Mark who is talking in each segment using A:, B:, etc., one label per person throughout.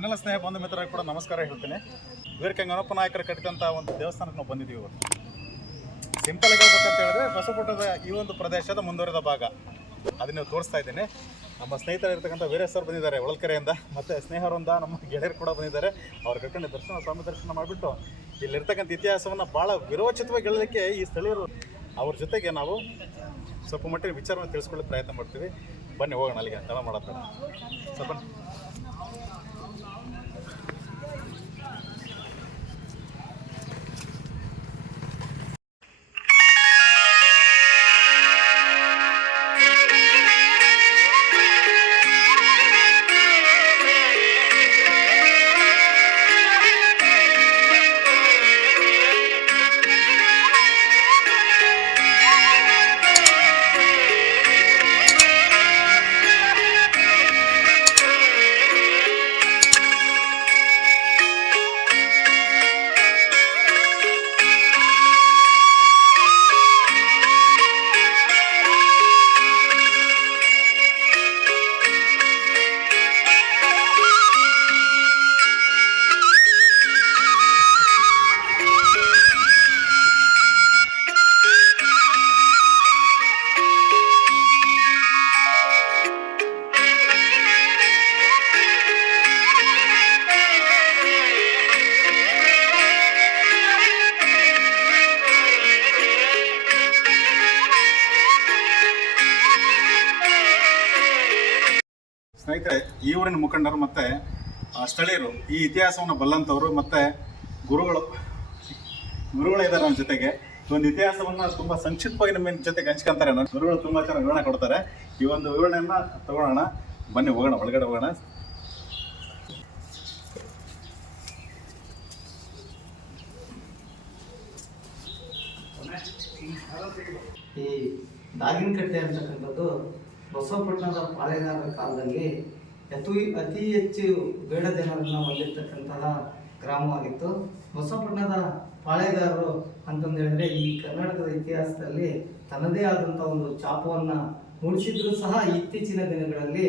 A: ನನ್ನೆಲ್ಲ ಸ್ನೇಹ ಬಂಧು ಮಿತ್ರರಿಗೆ ಕೂಡ ನಮಸ್ಕಾರ ಹೇಳ್ತೀನಿ. ವೀರ ಕೆಂಗನಪ್ಪ ನಾಯಕರು ಕಟ್ಟಿದಂಥ ಒಂದು ದೇವಸ್ಥಾನಕ್ಕೆ ನಾವು ಬಂದಿದ್ದೀವಿ ಇವತ್ತು. ಸಿಂಪಲ್ ಆಗಿ ಹೇಳ್ಬೇಕಂತ ಹೇಳಿದ್ರೆ ಬಸವಪುಟದ ಈ ಒಂದು ಪ್ರದೇಶದ ಮುಂದುವರೆದ ಭಾಗ. ಅದನ್ನ ತೋರಿಸ್ತಾ ಇದ್ದೀನಿ. ನಮ್ಮ ಸ್ನೇಹಿತರಿರ್ತಕ್ಕಂಥ ವೀರೇಶ್ ಸರ್ ಬಂದಿದ್ದಾರೆ ಒಳಲ್ಕೆರೆಯಿಂದ ಮತ್ತು ಸ್ನೇಹರೊಂದ ನಮ್ಮ ಗೆಳೆಯರು ಕೂಡ ಬಂದಿದ್ದಾರೆ. ಅವ್ರ ಕರ್ಕೊಂಡು ದರ್ಶನ, ಸ್ವಾಮಿ ದರ್ಶನ ಮಾಡಿಬಿಟ್ಟು ಇಲ್ಲಿರ್ತಕ್ಕಂಥ ಇತಿಹಾಸವನ್ನು ಭಾಳ ವಿರೋಚಿತವಾಗಿ ಹೇಳೋದಕ್ಕೆ ಈ ಸ್ಥಳೀಯರು ಅವ್ರ ಜೊತೆಗೆ ನಾವು ಸ್ವಲ್ಪ ಮಟ್ಟಿಗೆ ವಿಚಾರವನ್ನು ತಿಳಿಸ್ಕೊಳ್ಳೋಕೆ ಪ್ರಯತ್ನ ಮಾಡ್ತೀವಿ. ಬನ್ನಿ, ಹೋಗೋಣ ಅಲ್ಲಿಗೆ. ತಡ ಮಾಡತ್ತ ಸ್ವಲ್ಪ ಸ್ನೇಹಿತರೆ, ಈ ಊರಿನ ಮುಖಂಡರು ಮತ್ತು ಸ್ಥಳೀಯರು, ಈ ಇತಿಹಾಸವನ್ನು ಬಲ್ಲಂಥವ್ರು ಮತ್ತು ಗುರುಗಳು ಗುರುಗಳು ಇದ್ದಾರೆ ನನ್ನ ಜೊತೆಗೆ. ಈ ಒಂದು ಇತಿಹಾಸವನ್ನು ತುಂಬ ಸಂಕ್ಷಿಪ್ತವಾಗಿ ನಿಮ್ಮ ಜೊತೆಗೆ ಹಂಚ್ಕೊಂತಾರೆ ನನ್ನ ಗುರುಗಳು ತುಂಬ ಚೆನ್ನಾಗಿ ವಿವರಣೆ ಕೊಡ್ತಾರೆ. ಈ ಒಂದು ವಿವರಣೆಯನ್ನು ತಗೊಳ್ಳೋಣ. ಬನ್ನಿ, ಹೋಗೋಣ, ಒಳಗಡೆ ಹೋಗೋಣ.
B: ಈ ನಾಗಿನಕಟ್ಟೆ ಅಂತಕ್ಕಂಥದ್ದು ಬಸವಪಟ್ಟಣದ ಪಾಳೆಗಾರರ ಕಾಲದಲ್ಲಿ ಅತಿ ಅತಿ ಹೆಚ್ಚು ಬೇಡ ಜನರನ್ನ ಹೊಂದಿರತಕ್ಕಂತಹ ಗ್ರಾಮವಾಗಿತ್ತು. ಬಸವಪಟ್ಟಣದ ಪಾಳೆಗಾರರು ಅಂತಂದು ಹೇಳಿದ್ರೆ ಈ ಕರ್ನಾಟಕದ ಇತಿಹಾಸದಲ್ಲಿ ತನ್ನದೇ ಆದಂಥ ಒಂದು ಛಾಪವನ್ನು ಮೂಡಿಸಿದ್ರು ಸಹ ಇತ್ತೀಚಿನ ದಿನಗಳಲ್ಲಿ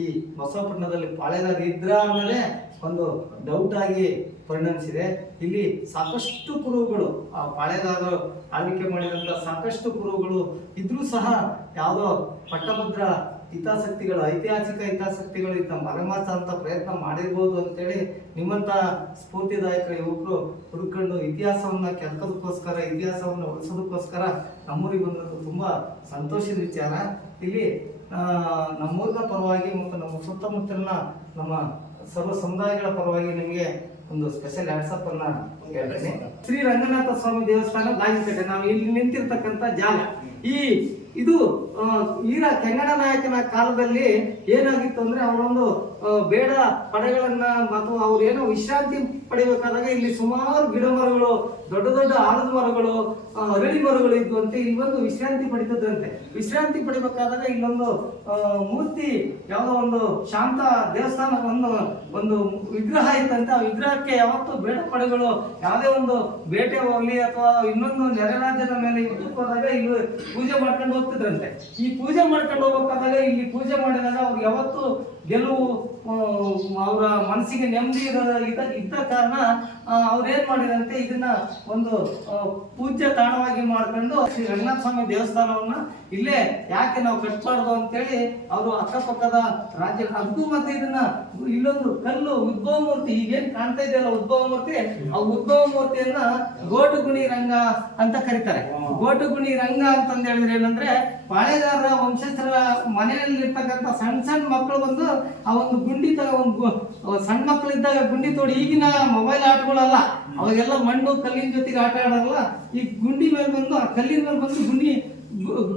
B: ಈ ಬಸವಪಟ್ಟಣದಲ್ಲಿ ಪಾಳೆಗಾರ ಇದ್ರ ಅನ್ನೋದೇ ಒಂದು ಡೌಟ್ ಆಗಿ ಪರಿಣಮಿಸಿದೆ. ಇಲ್ಲಿ ಸಾಕಷ್ಟು ಕುರುಹುಗಳು, ಆ ಪಾಳೆಗಾರರು ಆಳ್ವಿಕೆ ಮಾಡಿದಂಥ ಸಾಕಷ್ಟು ಕುರುಹುಗಳು ಇದ್ರೂ ಸಹ ಯಾವುದೋ ಪಟ್ಟಭದ್ರ ಹಿತಾಸಕ್ತಿಗಳು, ಐತಿಹಾಸಿಕ ಹಿತಾಸಕ್ತಿಗಳು ಇದ್ದ ಅಂತ ಪ್ರಯತ್ನ ಮಾಡಿರ್ಬೋದು ಅಂತೇಳಿ ನಿಮ್ಮಂಥ ಸ್ಫೂರ್ತಿದಾಯಕ ಯುವಕರು ಹುಡುಕೊಂಡು ಇತಿಹಾಸವನ್ನ ಕೆಲ್ಕೋದಕ್ಕೋಸ್ಕರ, ಇತಿಹಾಸವನ್ನು ಉಳಿಸೋದಕ್ಕೋಸ್ಕರ ನಮ್ಮೂರಿಗೆ ಬಂದದ್ದು ತುಂಬಾ ಸಂತೋಷದ ವಿಚಾರ. ಇಲ್ಲಿ ನಮ್ಮೂರಿನ ಪರವಾಗಿ ಮತ್ತು ನಮ್ಮ ಸುತ್ತಮುತ್ತಲಿನ ನಮ್ಮ ಸರ್ವ ಸಮುದಾಯಗಳ ಪರವಾಗಿ ನಿಮಗೆ ಒಂದು ಸ್ಪೆಷಲ್ ಹ್ಯಾಟ್ಸಪ್ ಅನ್ನ ಹೇಳ್ತೀನಿ. ಶ್ರೀ ರಂಗನಾಥ ಸ್ವಾಮಿ ದೇವಸ್ಥಾನ ಲಾಗಿಪೇಟೆ ನಾವು ಇಲ್ಲಿ ನಿಂತಿರ್ತಕ್ಕಂಥ ಜಾಗ. ಈ, ಇದು ವೀರ ಕೆಂಗಣ ನಾಯಕನ ಕಾಲದಲ್ಲಿ ಏನಾಗಿತ್ತು ಅಂದ್ರೆ ಅವರೊಂದು ಬೇಡ ಪಡೆಗಳನ್ನ ಅಥವಾ ಅವ್ರು ಏನೋ ವಿಶ್ರಾಂತಿ ಪಡಿಬೇಕಾದಾಗ ಇಲ್ಲಿ ಸುಮಾರು ಗಿಡ ಮರಗಳು, ದೊಡ್ಡ ದೊಡ್ಡ ಆಲದ ಮರಗಳು ಅರಳಿ ಮರಗಳು ಇದ್ವಂತೆ ಇಲ್ಲಿ ಬಂದು ವಿಶ್ರಾಂತಿ ಪಡಿತದಂತೆ ವಿಶ್ರಾಂತಿ ಪಡಿಬೇಕಾದಾಗ ಇಲ್ಲೊಂದು ಮೂರ್ತಿ ಯಾವುದೋ ಒಂದು ಶಾಂತ ದೇವಸ್ಥಾನ ಒಂದು ವಿಗ್ರಹ ಇತ್ತಂತೆ. ಆ ವಿಗ್ರಹಕ್ಕೆ ಯಾವತ್ತೂ ಬೇಡ ಪಡೆಗಳು, ಯಾವುದೇ ಒಂದು ಬೇಟೆ ಹೋಗ್ಲಿ ಅಥವಾ ಇನ್ನೊಂದು ನೆರೆ ರಾಜ್ಯದ ಮೇಲೆ ಯುದ್ಧಕ್ಕೆ ಹೋದಾಗ ಇಲ್ಲಿ ಪೂಜೆ ಮಾಡ್ಕೊಂಡು ಹೋಗ್ತಿದ್ರಂತೆ. ಈ ಪೂಜೆ ಮಾಡ್ಕೊಂಡು ಹೋಗ್ಬೇಕಾದಾಗ ಇಲ್ಲಿ ಪೂಜೆ ಮಾಡಿದಾಗ ಅವ್ರು ಯಾವತ್ತೂ ಗೆಲುವು ಅವರ ಮನಸ್ಸಿಗೆ ನೆಮ್ಮದಿ ಇರೋ ಇದ್ದ ಇದ್ದ ಕಾರಣ ಅವ್ರೇನ್ ಮಾಡಿದಂತೆ ಇದನ್ನ ಒಂದು ಪೂಜ್ಯ ತಾಣವಾಗಿ ಮಾಡ್ಕೊಂಡು ಶ್ರೀ ರಂಗನಾಥ ಸ್ವಾಮಿ ದೇವಸ್ಥಾನವನ್ನ ಇಲ್ಲೇ ಯಾಕೆ ನಾವು ಕಟ್ಟಬಾರ್ದು ಅಂತೇಳಿ ಅವರು ಅಕ್ಕಪಕ್ಕದ ರಾಜ್ಯ ಅದಕ್ಕೂ ಮತ್ತೆ ಇದನ್ನ ಇಲ್ಲೊಂದು ಕಲ್ಲು ಉದ್ಭವ ಮೂರ್ತಿ, ಈಗೇನ್ ಕಾಣ್ತಾ ಇದೆಯಲ್ಲ ಉದ್ಭವ ಮೂರ್ತಿ? ಆ ಉದ್ಭವ ಮೂರ್ತಿಯನ್ನ ಗೋಟುಗುಣಿ ರಂಗ ಅಂತ ಕರೀತಾರೆ. ಗೋಟುಗುಣಿ ರಂಗ ಅಂತಂದ ಹೇಳಿದ್ರೆ ಏನಂದ್ರೆ ಪಾಳೆಗಾರರ ವಂಶಸ್ಥರ ಮನೆಯಲ್ಲಿ ಇರ್ತಕ್ಕಂಥ ಸಣ್ಣ ಸಣ್ಣ ಮಕ್ಕಳು ಬಂದು ಆ ಒಂದು ಗುಂಡಿ ತ ಸಣ್ಣ ಮಕ್ಕಳಿದ್ದಾಗ ಗುಂಡಿ ತೋಡಿ ಈಗಿನ ಮೊಬೈಲ್ ಆಟಗಳಲ್ಲ, ಅವಾಗೆಲ್ಲ ಮಣ್ಣು ಕಲ್ಲಿನ ಜೊತೆಗೆ ಆಟ ಆಡಲ್ಲ ಈ ಗುಂಡಿ ಮೇಲೆ ಬಂದು ಆ ಕಲ್ಲಿನ ಮೇಲೆ ಬಂದು ಗುಂಡಿ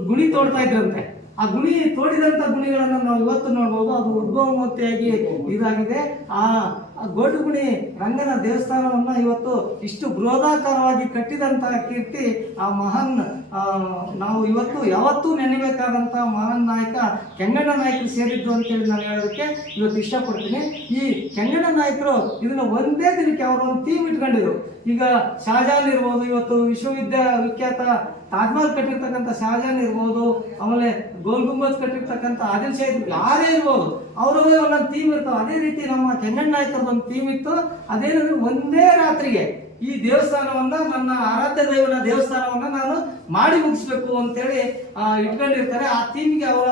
B: ಗುಣಿ ತೋಡ್ತಾ ಇದ್ರಂತೆ. ಆ ಗುಣಿ ತೋಡಿದಂತ ಗುಣಿಗಳನ್ನ ನಾವು ಇವತ್ತು ನೋಡ್ಬೋದು. ಅದು ಉದ್ಭವಮೂರ್ತಿಯಾಗಿ ಇದಾಗಿದೆ. ಆ ಗೋಟು ಗೋಟುಗುಣಿ ರಂಗನ ದೇವಸ್ಥಾನವನ್ನ ಇವತ್ತು ಇಷ್ಟು ಬೃಹದಾಕಾರವಾಗಿ ಕಟ್ಟಿದಂತ ಕೀರ್ತಿ ಆ ಮಹಾನ್ ನಾವು ಇವತ್ತು ಯಾವತ್ತೂ ನೆನಬೇಕಾದಂತ ಮಹಾನ್ ನಾಯಕ ಕೆಂಗಣ್ಣ ನಾಯಕರು ಸೇರಿದ್ದು ಅಂತೇಳಿ ನಾನು ಹೇಳೋದಕ್ಕೆ ಇವತ್ತು ಇಷ್ಟಪಡ್ತೀನಿ. ಈ ಕೆಂಗಣ್ಣ ನಾಯಕರು ಇದನ್ನ ಒಂದೇ ದಿನಕ್ಕೆ ಅವರು ಒಂದು ಥೀಮ್ ಇಟ್ಕೊಂಡಿದ್ರು. ಈಗ ಶಾಜಾನ್ ಇರ್ಬೋದು, ಇವತ್ತು ವಿಶ್ವವಿದ್ಯಾ ವಿಖ್ಯಾತ ತಾಜ್ಮಹಲ್ ಕಟ್ಟಿರ್ತಕ್ಕಂಥ ಶಹಜಾನ್ ಇರ್ಬೋದು, ಆಮೇಲೆ ಗೋಲ್ ಗುಂಬಜ್ ಕಟ್ಟಿರ್ತಕ್ಕಂಥ ಆದಿಲ್ ಶಹೀದ್ ಯಾರೇ ಇರ್ಬೋದು ಅವ್ರದ್ದು ಒಂದೊಂದು ಥೀಮ್ ಇರ್ತಾವೆ. ಅದೇ ರೀತಿ ನಮ್ಮ ನಾಯಕರದ್ದು ಒಂದು ಥೀಮ್ ಇತ್ತು. ಅದೇನಂದ್ರೆ ಒಂದೇ ರಾತ್ರಿಗೆ ಈ ದೇವಸ್ಥಾನವನ್ನ ನನ್ನ ಆರಾಧ್ಯ ದೈವನ ದೇವಸ್ಥಾನವನ್ನ ನಾನು ಮಾಡಿ ಮುಗಿಸ್ಬೇಕು ಅಂತೇಳಿ ಇಟ್ಕೊಂಡಿರ್ತಾರೆ. ಆ ಥೀಮ್ಗೆ ಅವರ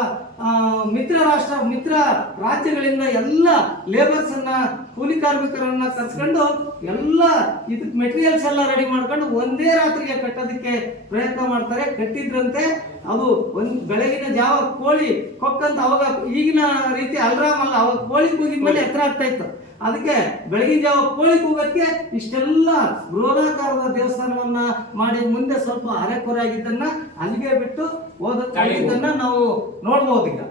B: ರಾಷ್ಟ್ರ ಮಿತ್ರ ರಾಜ್ಯಗಳಿಂದ ಎಲ್ಲ ಲೇಬರ್ಸ್ ಅನ್ನ ಕೂಲಿ ಕಾರ್ಮಿಕರನ್ನ ಕರ್ಸ್ಕೊಂಡು ಎಲ್ಲ ಇದಕ್ ಮೆಟೀರಿಯಲ್ಸ್ ಎಲ್ಲ ರೆಡಿ ಮಾಡ್ಕೊಂಡು ಒಂದೇ ರಾತ್ರಿಗೆ ಕಟ್ಟೋದಕ್ಕೆ ಪ್ರಯತ್ನ ಮಾಡ್ತಾರೆ. ಕಟ್ಟಿದ್ರಂತೆ ಅದು ಒಂದ್ ಬೆಳಗಿನ ಜಾವ ಕೋಳಿ ಕೊಕ್ಕಂತ ಅವಾಗ ಈಗಿನ ರೀತಿ ಅಲ್ರಾಮ್ ಅಲ್ಲ ಅವಾಗ ಕೋಳಿ ಕೂಗಿದ ಮೇಲೆ ಎತ್ತರ ಆಗ್ತಾ ಇತ್ತು. ಅದಕ್ಕೆ ಬೆಳಗಿನ ಜಾವ ಕೋಳಿ ಕೂಗಕ್ಕೆ ಇಷ್ಟೆಲ್ಲ ಬೃಹದಾಕಾರದ ದೇವಸ್ಥಾನವನ್ನ ಮಾಡಿ ಮುಂದೆ ಸ್ವಲ್ಪ ಅರೆಕೊರೆ ಆಗಿದ್ದನ್ನ ಅಲ್ಲಿಗೆ ಬಿಟ್ಟು ಓದನ್ನ ನಾವು ನೋಡ್ಬೋದು ಈಗ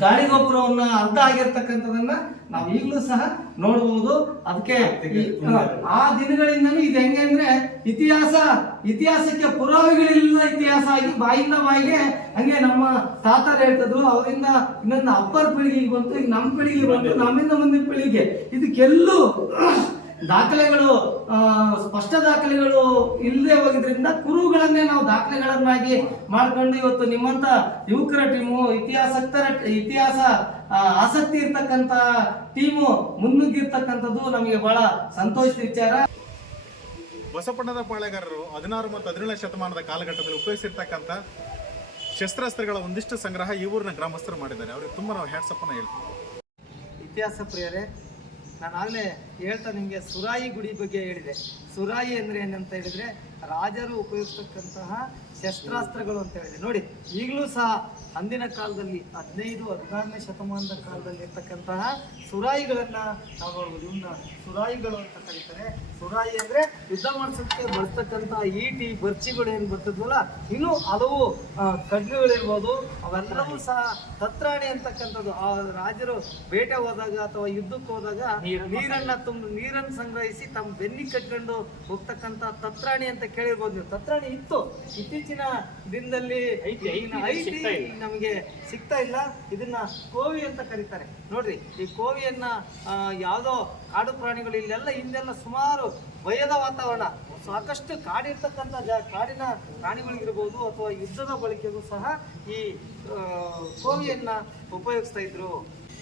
B: ಗಾಳಿ ಗೋಪುರವನ್ನ ಅರ್ಧ ಆಗಿರ್ತಕ್ಕಂಥದನ್ನ ನಾವು ಈಗಲೂ ಸಹ ನೋಡಬಹುದು ಅದಕ್ಕೆ ಆ ದಿನಗಳಿಂದನೂ ಇದು ಹೆಂಗೆ ಅಂದ್ರೆ ಇತಿಹಾಸ ಇತಿಹಾಸಕ್ಕೆ ಪುರಾವೆಗಳಿಲ್ಲ ಇತಿಹಾಸ ಆಗಿ ಬಾಯಿಂದ ಬಾಯಿಗೆ ಹಂಗೆ ನಮ್ಮ ತಾತರು ಹೇಳ್ತಿದ್ರು ಅವರಿಂದ ಇನ್ನೊಂದು ಅಪ್ಪರ್ ಪೀಳಿಗೆಗೆ ಬಂತು ಈಗ ನಮ್ಮ ಪೀಳಿಗೆ ಬಂತು ನಮ್ಮಿಂದ ಮುಂದಿನ ಪೀಳಿಗೆ. ಇದಕ್ಕೆಲ್ಲೂ ದಾಖಲೆಗಳು ಸ್ಪಷ್ಟ ದಾಖಲೆಗಳು ಇಲ್ಲದೆ ಹೋಗಿದ್ರಿಂದ ಕುರುಗಳನ್ನೇ ನಾವು ದಾಖಲೆಗಳನ್ನಾಗಿ ಮಾಡ್ಕೊಂಡು ಇವತ್ತು ನಿಮ್ಮಂತ ಯುವಕರ ಟೀಮು ಇತಿಹಾಸಕ್ತರ ಇತಿಹಾಸ ಆಸಕ್ತಿ ಇರ್ತಕ್ಕಂತ ಟೀಮು ಮುನ್ನುಗ್ಗಿರ್ತಕ್ಕಂಥದ್ದು ನಮಗೆ ಬಹಳ ಸಂತೋಷದ ವಿಚಾರ.
A: ಬಸಪಣ್ಣದ ಪಾಳೆಗಾರರು ಹದಿನಾರು ಮತ್ತು ಹದಿನೇಳನೇ ಶತಮಾನದ ಕಾಲಘಟ್ಟದಲ್ಲಿ ಉಪಯೋಗಿಸಿರ್ತಕ್ಕಂಥ ಶಸ್ತ್ರಾಸ್ತ್ರಗಳ ಒಂದಿಷ್ಟು ಸಂಗ್ರಹ ಈ ಊರಿನ ಗ್ರಾಮಸ್ಥರು ಮಾಡಿದ್ದಾರೆ. ಅವರಿಗೆ ತುಂಬ ನಾವು ಹ್ಯಾಟ್ಸಪ್ಪನ್ನು ಹೇಳ್ತೀವಿ.
B: ಇತಿಹಾಸ ಪ್ರಿಯರೇ ನಾನು ಆಗಲೇ ಹೇಳ್ತಾ ನಿಮಗೆ ಸುರಾಯಿ ಗುಡಿ ಬಗ್ಗೆ ಹೇಳಿದೆ. ಸುರಾಯಿ ಅಂದರೆ ಏನಂತ ಹೇಳಿದರೆ ರಾಜರು ಉಪಯೋಗಿಸ್ತಕ್ಕಂತಹ ಶಸ್ತ್ರಾಸ್ತ್ರಗಳು ಅಂತ ಹೇಳಿದೆ. ನೋಡಿ ಈಗಲೂ ಸಹ ಅಂದಿನ ಕಾಲದಲ್ಲಿ ಹದಿನೈದು ಹದಿನಾರನೇ ಶತಮಾನದ ಕಾಲದಲ್ಲಿ ಇರ್ತಕ್ಕಂತಹ ಸುರಾಯಿಗಳನ್ನ ನಾವು ನೋಡ್ಬೋದು. ಇವನ್ನ ಸುರಾಯಿಗಳು ಅಂತ ಕರೀತಾರೆ. ಸುರಾಯಿ ಅಂದ್ರೆ ಯುದ್ಧ ಮಾಡಿಸೋದಕ್ಕೆ ಬಳಸ್ತಕ್ಕಂತಹ ಈಟಿ ಬರ್ಚಿಗಳು ಏನು ಬರ್ತದ್ವಲ್ಲ ಇನ್ನೂ ಹಲವು ಖಡ್ಗಗಳಿರ್ಬೋದು. ಅವೆಲ್ಲವೂ ಸಹ ತತ್ರಾಣಿ ಅಂತಕ್ಕಂಥದ್ದು. ಆ ರಾಜರು ಬೇಟೆ ಹೋದಾಗ ಅಥವಾ ಯುದ್ಧಕ್ಕೆ ಹೋದಾಗ ನೀರನ್ನ ತುಂಬ ನೀರನ್ನು ಸಂಗ್ರಹಿಸಿ ತಮ್ಮ ಬೆನ್ನಿ ಕಟ್ಕೊಂಡು ಹೋಗ್ತಕ್ಕಂಥ ತತ್ರಾಣಿ ಅಂತ ಕೇಳಿರ್ಬೋದು ನೀವು. ತತ್ರಾಣಿ ಇತ್ತು. ಇತ್ತೀಚಿನ ದಿನದಲ್ಲಿ ಐತಿ ನಮಗೆ ಸಿಗ್ತಾ ಇಲ್ಲ. ಇದನ್ನ ಕೋವಿ ಅಂತ ಕರೀತಾರೆ. ನೋಡ್ರಿ ಈ ಕೋವಿಯನ್ನ ಯಾವುದೋ ಕಾಡು ಪ್ರಾಣಿಗಳು ಇಲ್ಲೆಲ್ಲ ಹಿಂದೆಲ್ಲ ಸುಮಾರು ಭಯದ ವಾತಾವರಣ. ಸಾಕಷ್ಟು ಕಾಡಿರ್ತಕ್ಕಂಥ ಜ ಕಾಡಿನ ಪ್ರಾಣಿಗಳಿಗಿರ್ಬೋದು ಅಥವಾ ಯುದ್ಧದ ಬಳಕೆಗೂ ಸಹ ಈ ಕೋವಿಯನ್ನ ಉಪಯೋಗಿಸ್ತಾ ಇದ್ರು.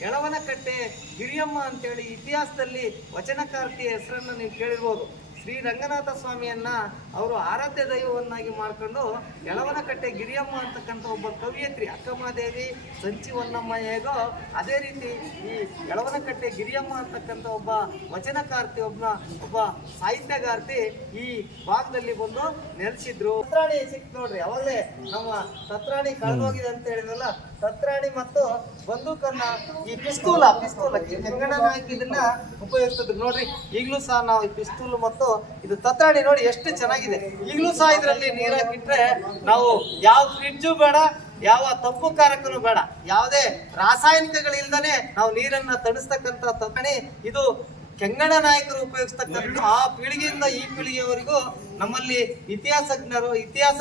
B: ಎಳವನಕಟ್ಟೆ ಗಿರಿಯಮ್ಮ ಅಂತೇಳಿ ಇತಿಹಾಸದಲ್ಲಿ ವಚನಕಾರ್ತಿಯ ಹೆಸರನ್ನು ನೀವು ಕೇಳಿರ್ಬೋದು. ಶ್ರೀ ರಂಗನಾಥ ಸ್ವಾಮಿಯನ್ನ ಅವರು ಆರಾಧ್ಯ ದೈವವನ್ನಾಗಿ ಮಾಡ್ಕೊಂಡು ಎಳವನಕಟ್ಟೆ ಗಿರಿಯಮ್ಮ ಅಂತಕ್ಕಂಥ ಒಬ್ಬ ಕವಿಯತ್ರಿ ಅಕ್ಕಮಹಾದೇವಿ ಸಂಚಿ ಹೊನ್ನಮ್ಮ ಹೇಗೋ ಅದೇ ರೀತಿ ಈ ಎಳವನಕಟ್ಟೆ ಗಿರಿಯಮ್ಮ ಅಂತಕ್ಕಂಥ ಒಬ್ಬ ವಚನಕಾರ್ತಿ ಒಬ್ಬ ಒಬ್ಬ ಸಾಹಿತ್ಯಗಾರ್ತಿ ಈ ಭಾಗದಲ್ಲಿ ಬಂದು ನೆಲೆಸಿದ್ರು. ತತ್ರಾಣಿ ಸಿಕ್ತು ನೋಡ್ರಿ ಅವಾಗಲೇ ನಮ್ಮ ತತ್ರಾಣಿ ಕಳೆದೋಗಿದೆ ಅಂತ ಹೇಳಿದ್ರಲ್ಲ ತತ್ರಾಣಿ ಮತ್ತು ಬಂದೂಕನ್ನ ಈ ಪಿಸ್ತೂಲ ಪಿಸ್ತೂಲ ಕೆಂಗಣ ನಾಯಕ ಇದನ್ನ ಉಪಯೋಗಿಸ್ತಿದ್ರು. ನೋಡ್ರಿ, ಈಗಲೂ ಸಹ ನಾವು ಈ ಪಿಸ್ತೂಲ್ ಮತ್ತು ಇದು ತತ್ರಾಣಿ ನೋಡಿ ಎಷ್ಟು ಚೆನ್ನಾಗಿದೆ. ಈಗಲೂ ಸಹ ಇದರಲ್ಲಿ ನೀರ್ ನಾವು ಯಾವ ಫ್ರಿಡ್ಜು ಬೇಡ, ಯಾವ ತಪ್ಪು ಕಾರಕನು ಬೇಡ. ಯಾವುದೇ ರಾಸಾಯನಿಕಗಳಿಲ್ದನೆ ನಾವು ನೀರನ್ನ ತಣಿಸ್ತಕ್ಕಂಥ ತತ್ರಾಣಿ, ಇದು ಕೆಂಗಣ ನಾಯಕರು ಉಪಯೋಗಿಸ್ತಕ್ಕಂಥ ಆ ಪೀಳಿಗೆಯಿಂದ ಈ ಪೀಳಿಗೆಯವರೆಗೂ ನಮ್ಮಲ್ಲಿ ಇತಿಹಾಸಜ್ಞರು, ಇತಿಹಾಸ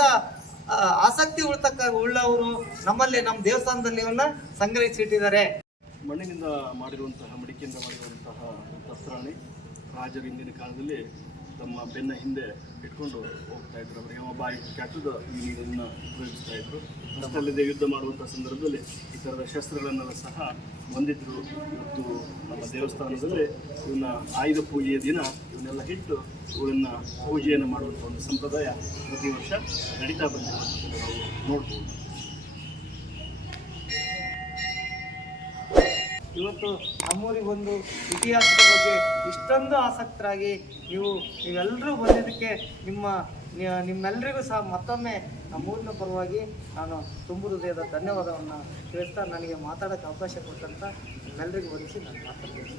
B: ಆಸಕ್ತಿ ಉಳ್ತಕ್ಕ ಉಳ್ಳವರು ನಮ್ಮಲ್ಲಿ ನಮ್ಮ ದೇವಸ್ಥಾನದಲ್ಲಿ ಇವನ್ನ ಸಂಗ್ರಹಿಸಿಟ್ಟಿದ್ದಾರೆ
C: ಮಣ್ಣಿನಿಂದ ಮಾಡಿರುವಂತಹ, ಮಡಿಕೆಯಿಂದ ಮಾಡಿರುವಂತಹ ತಸ್ರಾಣಿ ರಾಜರು ಹಿಂದಿನ ಕಾಲದಲ್ಲಿ ತಮ್ಮ ಬೆನ್ನ ಹಿಂದೆ ಇಟ್ಕೊಂಡು ಹೋಗ್ತಾ ಇದ್ರು. ಅವರಿಗೆ ಬಾಯಿ ಕ್ಯಾಟದ ಈ ನೀರನ್ನು ಉಪಯೋಗಿಸ್ತಾ ಇದ್ರು. ಅಷ್ಟಲ್ಲದೆ ಯುದ್ಧ ಮಾಡುವಂತಹ ಸಂದರ್ಭದಲ್ಲಿ ಈ ಥರದ ಶಸ್ತ್ರಗಳನ್ನೆಲ್ಲ ಸಹ ಹೊಂದಿದ್ರು ಮತ್ತು ನಮ್ಮ ದೇವಸ್ಥಾನದಲ್ಲಿ ಇವನ್ನ ಆಯುಧ ಪೂಜೆಯ ದಿನ ಇವನ್ನೆಲ್ಲ ಇಟ್ಟು ಇವನ್ನ ಪೂಜೆಯನ್ನು ಮಾಡುವಂಥ ಒಂದು ಸಂಪ್ರದಾಯ ಪ್ರತಿ ವರ್ಷ ನಡೀತಾ ಬಂದಿದೆ. ನಾವು ನೋಡ್ಬೋದು.
B: ಇವತ್ತು ನಮ್ಮೂರಿಗೆ ಒಂದು ಇತಿಹಾಸದ ಬಗ್ಗೆ ಇಷ್ಟೊಂದು ಆಸಕ್ತರಾಗಿ ನೀವು ನೀವೆಲ್ಲರೂ ಬಂದಿದ್ದಕ್ಕೆ ನಿಮ್ಮ ನಿಮ್ಮೆಲ್ಲರಿಗೂ ಸಹ ಮತ್ತೊಮ್ಮೆ ನಮ್ಮೂರಿನ ಪರವಾಗಿ ನಾನು ತುಂಬು ಹೃದಯದ ಧನ್ಯವಾದವನ್ನು ತಿಳಿಸ್ತಾ ನನಗೆ ಮಾತಾಡೋಕ್ಕೆ ಅವಕಾಶ ಕೊಟ್ಟಂತ ನಿಮ್ಮೆಲ್ಲರಿಗೂ ಒದಗಿಸಿ ನಾನು ಮಾತಾಡ್ತೀನಿ